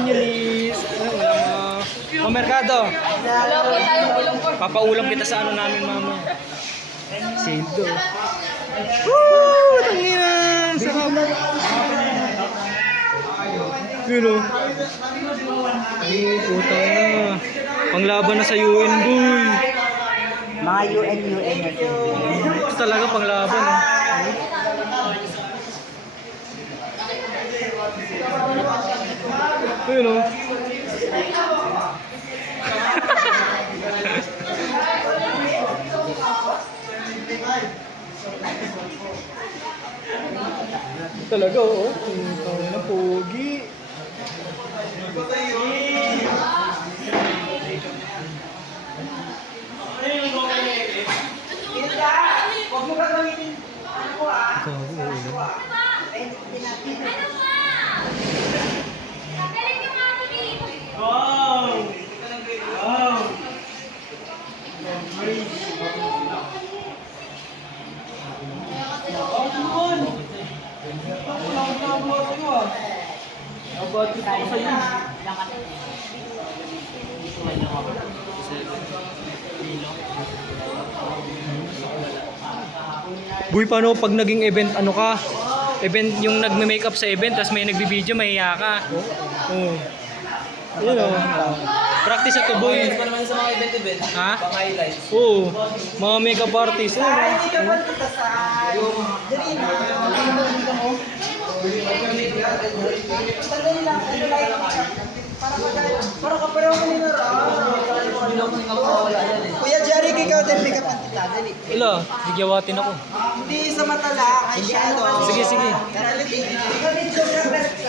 Angelis. Wala merkado. Wala po tayong bilangkor. Papaulam kita sa ano namin mama. Sildo. Woo! Tanginan! Sarap! Yun o. Ay, puta na. Panglaban na sa UN, boy. Mga UN na sila. Ito talaga panglaban eh. Yun o. Talaga oo. Ang na pogi. Huwag mo gagamitin ako ah. Wow! Wow! Boy, paano pag naging event, ano ka? Event, yung nagme-makeup sa event, tapos may nagbi-video, mahiya ka. Oo. Yun o. Practice ito, boy. Pa naman sa mga event. Ha? Pang highlights. Oo. Mga makeup artist. Oo. Hindi ka ba kita sa... Dali na. Sandali lang. Ano lang. Para ka pero mo nila Kuya Jerry, ikaw din pick up ang tita. Dali. Wala, gigawatin ako. Hindi sa mata lang. Ay shadow. Sige, sige. Tara